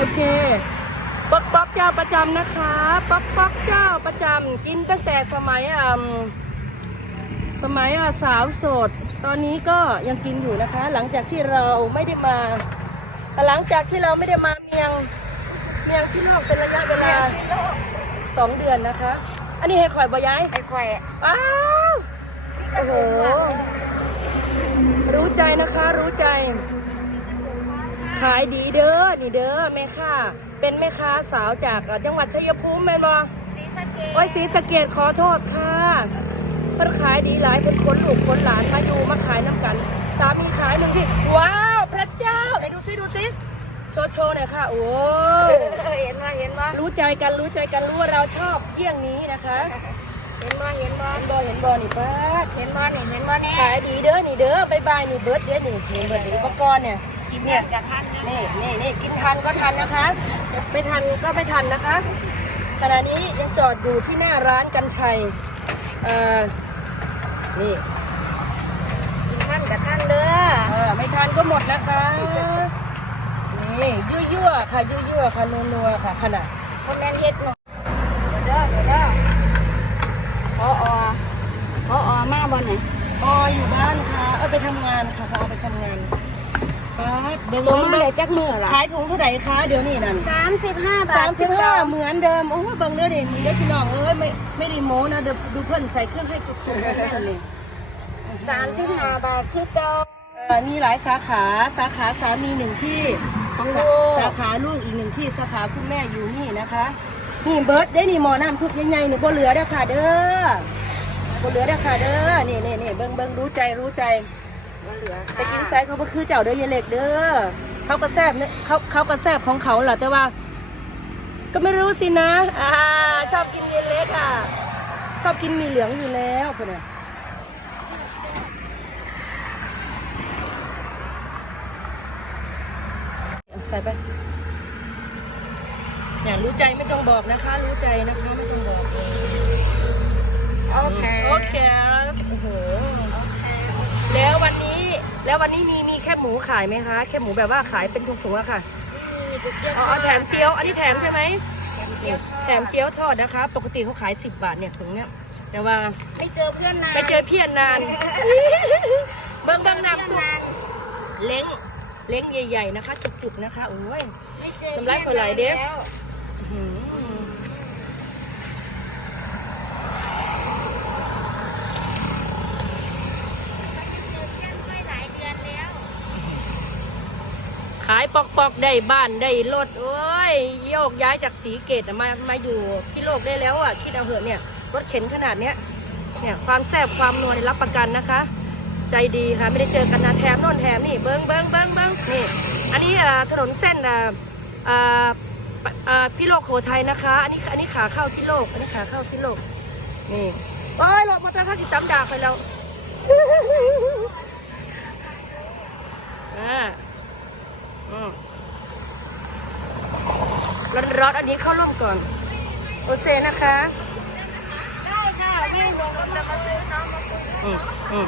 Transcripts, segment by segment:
โอเค ป๊อกป๊อกเจ้าประจำนะคะ ป๊อกป๊อกเจ้าประจำกินตั้งแต่สมัยอ่าสมัยอะสาวโสด ตอนนี้ก็ยังกินอยู่นะคะ หลังจากที่เราไม่ได้มา หลังจากที่เราไม่ได้มาเมียง เมียงที่โลกเป็นระยะเวลาสองเดือนนะคะ อันนี้ให้ข่อยบ่ย้ายไอ้ข่อยอ้าวโอ้โหรู้ใจนะคะ รู้ใจ ขายดีเด้อ นี่เด้อแม่ค้าเป็นแม่ค้าสาวจากอะจังหวัดชัยภูมิแม่นบ่สีสะเกดโอ้ยศรีสะเกดขอโทษค่ะเพิ่นขายดีหลายเป็นคนลูกคนหลานมาอยู่มาขายน้ำกัน สามีขายหนึ่งที่ ว้าว พระเจ้าไหนดูซิดูซิโชว์โชว์หน่อยค่ะ โอ้เห็นว่าเห็นว่ารู้ใจกันรู้ใจกันรู้ว่าเราชอบเยี่ยงนี้นะคะเห็นว่าเห็นว่าเห็นบอเห็นบอนี่ป้าดเห็นว่านี่เห็นว่านี่ขายดีเด้อนี่เด้อบายบายนี่เบิร์ดเด้อนี่นี่เบิร์ดอุปกรณ์เนี่ย กินเนี่ยกระทันนะนี่นี่นี่กินทันก็ทันนะคะไม่ทันก็ไม่ทันนะคะ ขณะนี้ยังจอดอยู่ที่หน้าร้านกันชัยเอ่อนี่กินทันกระทันเด้อเออไม่ทันก็หมดนะคะนี่ยั่วยั่วๆค่ะยั่วยั่วๆค่ะนัวๆค่ะขนาดคนแม่นเฮ็ดเนาะเดี๋ยวเด้อเดี๋ยวเด้อพออพออมาบ่เนี่ยอออยู่บ้านค่ะ เออไปทำงานค่ะพอเอาไปทำงาน ป้าดเดินตัวเดิมานเลยจักมือล่ะขายถุงเท่าไหร่คะเดี๋ยวนี้นั่นสามสิบห้าบาทสามสิบห้าเหมือนเดิมโอ้ยเบังเด้อเด่นเด้อพี่น้องเอ้ยไม่ไม่ได้โม้นะเดี๋ยวดูเพื่อนใส่เครื่องให้จุกๆแน่นๆเลยสามสิบห้าบาทคือเก่า เอ่อมีหลายสาขาสาขาสามีหนึ่งที่ของสาลูก สาขาลูกอีกหนึ่งที่สาขาคุณแม่อยู่นี่นะคะนี่เบิร์ดได้นี่หมอน้ำทุกใหญ่ๆนี่บ่เหลือเด้อค่ะเด้อบ่เหลือเด้อค่ะเด้อนี่นี่นี่เบิ่งเบิ่งรู้ใจรู้ใจบ่เหลือ ไปกินไซส์เขาก็คือเจ้าเด้อยายเล็กเด้อเขาก็แซบเนี่ยเขาเขาก็แซบของเขาแหละแต่ว่า ก็ไม่รู้สินะอ่าชอบกินเยายเล็กอะชอบกินหมีเหลืองอยู่แล้วคนน่ะเอาใส่ไปอย่ารู้ใจไม่ต้องบอกนะคะ รู้ใจนะคะไม่ต้องบอกเลยโอเคโอเคโอ้โหโอเคแล้ววันนี้ แล้ววันนี้มีมีแค่หมูขายไหมคะ แค่หมูแบบว่าขายเป็นถุงๆอะค่ะมีตุ๊กเจี๊ยบอ๋อแถมเจียวอันนี้แถมใช่ไหมแถมเจียวแถมเจียวทอดนะคะ ปกติเขาขาย10บาทเนี่ยถุงเนี้ยแต่ว่าไม่เจอเพื่อนนานไปเจอเพี้ยนนาน เบิ้งเบิ้งน้ำซุปเล้งเล้งใหญ่ ๆนะคะ จุกๆนะคะโอ้ยไม่เจอน้ำลายคนไหลเด้แล้วอื้อหือ ขายปอกๆได้บ้านได้รถโอ้ยโยกย้ายจากสีเกตมามาอยู่ที่โลกได้แล้วอะคิดเอาเหอะเนี่ยรถเข็นขนาดเนี้ยเนี่ยความแซ่บความนัวรับประกันนะคะ ใจดีค่ะไม่ได้เจอกันนานแถมโน่นแถมนี่เบิ้งเบิ้งเบิ้งเบิ้งนี่ อันนี้ถนนเส้นอ่าพี่โลกโขทัยนะคะ อันนี้อันนี้ขาเข้าพี่โลก อันนี้ขาเข้าพี่โลกนี่โอ้ยรถมอเตอร์ไซค์ที่ตำดาไปแล้วอ่า ร้อนร้อนๆอันนี้เข้าร่วมก่อน โอเซนะคะ ได้ค่ะแม่หนูกำลังมาซื้อน้องมาคุยอืมอืม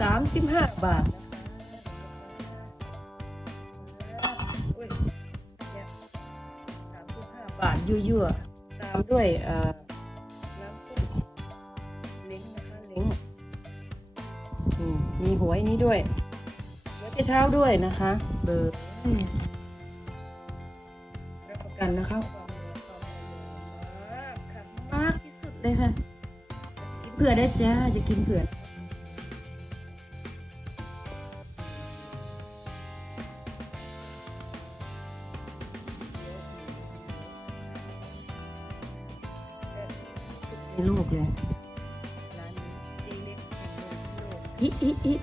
สามสิบห้าบาทบาทยั่วๆตามด้วยเอ่อน้ำซุปเล้งนะคะเล้งอืมมีหัวอันนี้ด้วยหัวไชเท้าด้วยนะคะ เบอร์รับประกันนะคะความเหนียวความมากค่ะมากที่สุดเลยค่ะกินเผื่อได้จ้าจะกินเผื่อ โลกเลยร้านนี้เจเล็กแห่งเมืองโลกอิอิอิ